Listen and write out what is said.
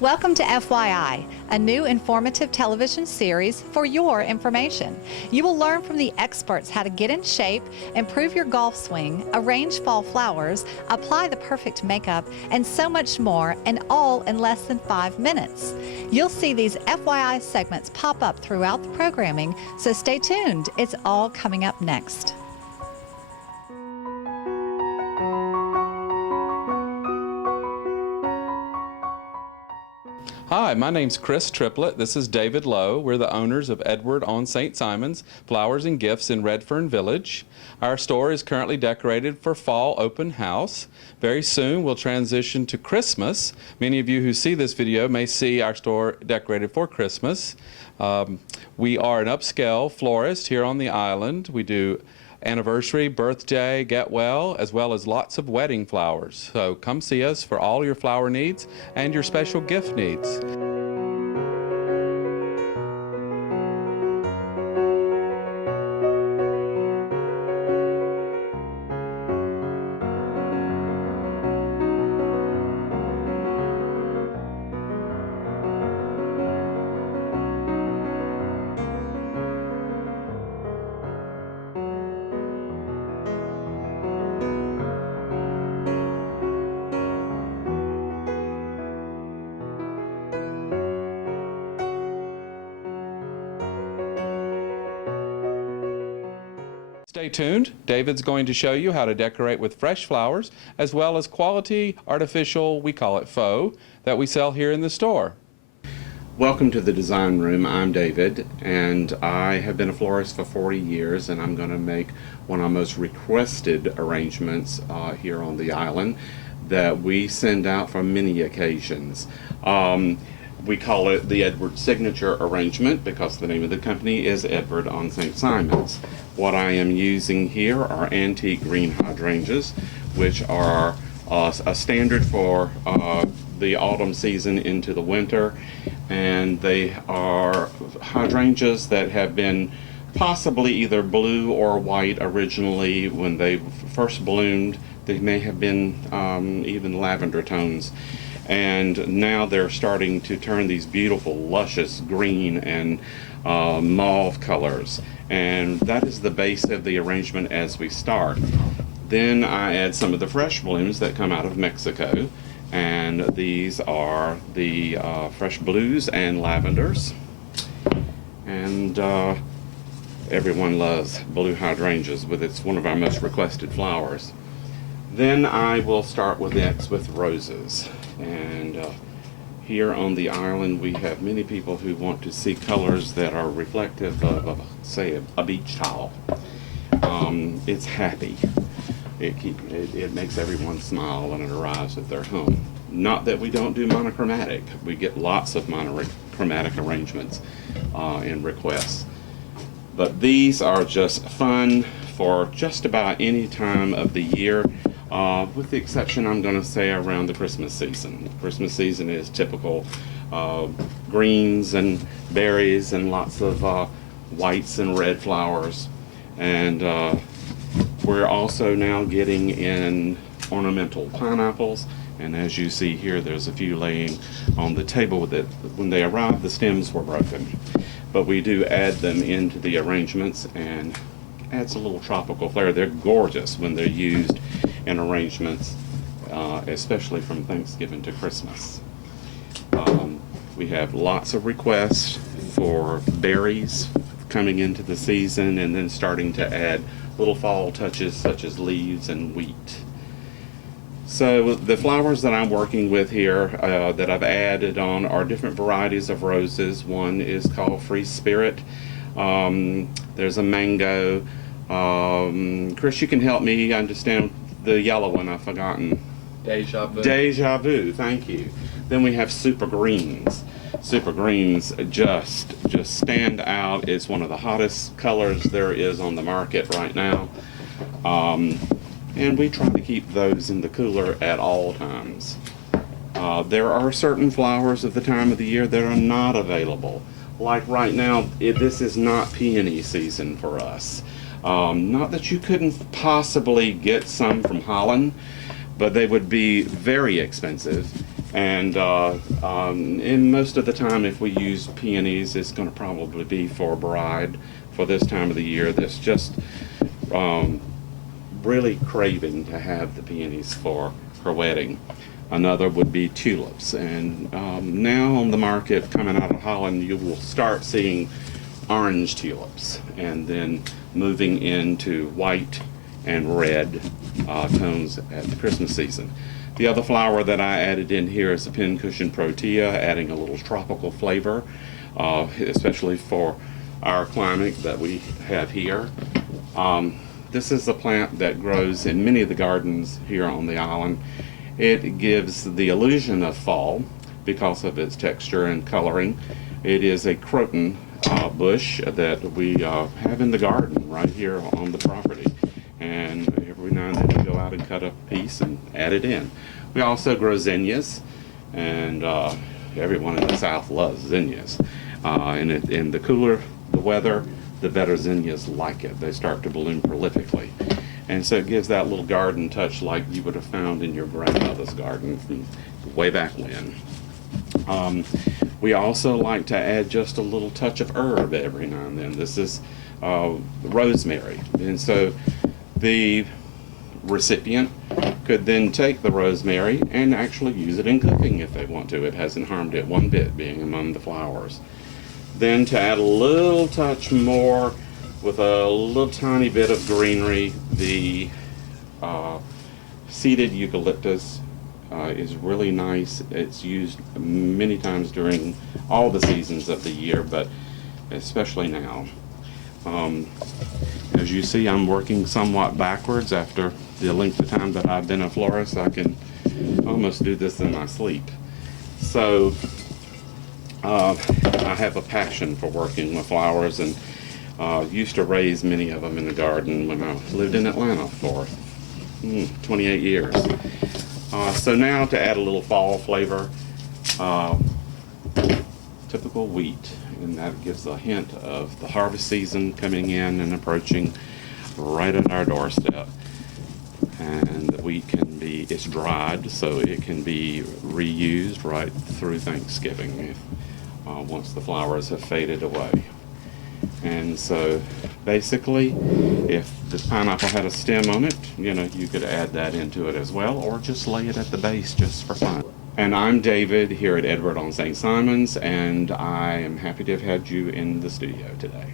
Welcome to FYI, a new informative television series for your information. You will learn from the experts how to get in shape, improve your golf swing, arrange fall flowers, apply the perfect makeup, and so much more, and all in less than 5 minutes. You'll see these FYI segments pop up throughout the programming, so stay tuned. It's all coming up next. Hi, my name's Chris Triplett. This is David Lowe. We're the owners of Edward on St. Simon's Flowers and Gifts in Redfern Village. Our store is currently decorated for fall open house. Very soon we'll transition to Christmas. Many of you who see this video may see our store decorated for Christmas. We are an upscale florist here on the island. We do anniversary, birthday, get well, as well as lots of wedding flowers. So come see us for all your flower needs and your special gift needs. Stay tuned. David's going to show you how to decorate with fresh flowers as well as quality artificial, we call it faux, that we sell here in the store. Welcome to the design room. I'm David, and I have been a florist for 40 years, and I'm going to make one of our most requested arrangements here on the island that we send out for many occasions. We call it the Edward Signature Arrangement because the name of the company is Edward on St. Simon's. What I am using here are antique green hydrangeas, which are a standard for the autumn season into the winter, and they are hydrangeas that have been possibly either blue or white originally when they first bloomed. They may have been even lavender tones. And now they're starting to turn these beautiful, luscious green and mauve colors. And that is the base of the arrangement as we start. Then I add some of the fresh blooms that come out of Mexico. And these are the fresh blues and lavenders. And everyone loves blue hydrangeas, it's one of our most requested flowers. Then I will start with roses. And here on the island we have many people who want to see colors that are reflective of say, a beach towel. It's happy. It makes everyone smile when it arrives at their home. Not that we don't do monochromatic. We get lots of monochromatic arrangements and requests. But these are just fun for just about any time of the year. With the exception, I'm going to say, around the Christmas season. The Christmas season is typical greens and berries and lots of whites and red flowers. And we're also now getting in ornamental pineapples. And as you see here, there's a few laying on the table that when they arrived, the stems were broken. But we do add them into the arrangements and adds a little tropical flair. They're gorgeous when they're used in arrangements, especially from Thanksgiving to Christmas. We have lots of requests for berries coming into the season and then starting to add little fall touches such as leaves and wheat. So the flowers that I'm working with here that I've added on are different varieties of roses. One is called Free Spirit. There's a mango. Chris, you can help me understand the yellow one I've forgotten. Deja Vu. Deja Vu, thank you. Then we have Super Greens. Super Greens just stand out. It's one of the hottest colors there is on the market right now. And we try to keep those in the cooler at all times. There are certain flowers at the time of the year that are not available. Like right now, this is not peony season for us. Not that you couldn't possibly get some from Holland, but they would be very expensive. And most of the time, if we use peonies, it's going to probably be for a bride for this time of the year that's just really craving to have the peonies for her wedding. Another would be tulips. And now on the market coming out of Holland, you will start seeing orange tulips, and then moving into white and red tones at the Christmas season. The other flower that I added in here is the pincushion protea, adding a little tropical flavor, especially for our climate that we have here. This is a plant that grows in many of the gardens here on the island. It gives the illusion of fall because of its texture and coloring. It is a croton bush that we have in the garden right here on the property. And every now and then we go out and cut a piece and add it in. We also grow zinnias, and everyone in the South loves zinnias. And the cooler the weather, the better zinnias like it. They start to bloom prolifically. And so it gives that little garden touch like you would have found in your grandmother's garden from way back when. We also like to add just a little touch of herb every now and then. This is rosemary. And so the recipient could then take the rosemary and actually use it in cooking if they want to. It hasn't harmed it one bit being among the flowers. Then to add a little touch more with a little tiny bit of greenery, the seeded eucalyptus is really nice. It's used many times during all the seasons of the year, but especially now. As you see, I'm working somewhat backwards. After the length of time that I've been a florist, I can almost do this in my sleep. So I have a passion for working with flowers, and used to raise many of them in the garden when I lived in Atlanta for 28 years. So now to add a little fall flavor, typical wheat, and that gives a hint of the harvest season coming in and approaching right at our doorstep. And the wheat it's dried, so it can be reused right through Thanksgiving once the flowers have faded away. And so basically, if the pineapple had a stem on it, you could add that into it as well, or just lay it at the base just for fun. And I'm David here at Edward on St. Simon's, and I am happy to have had you in the studio today.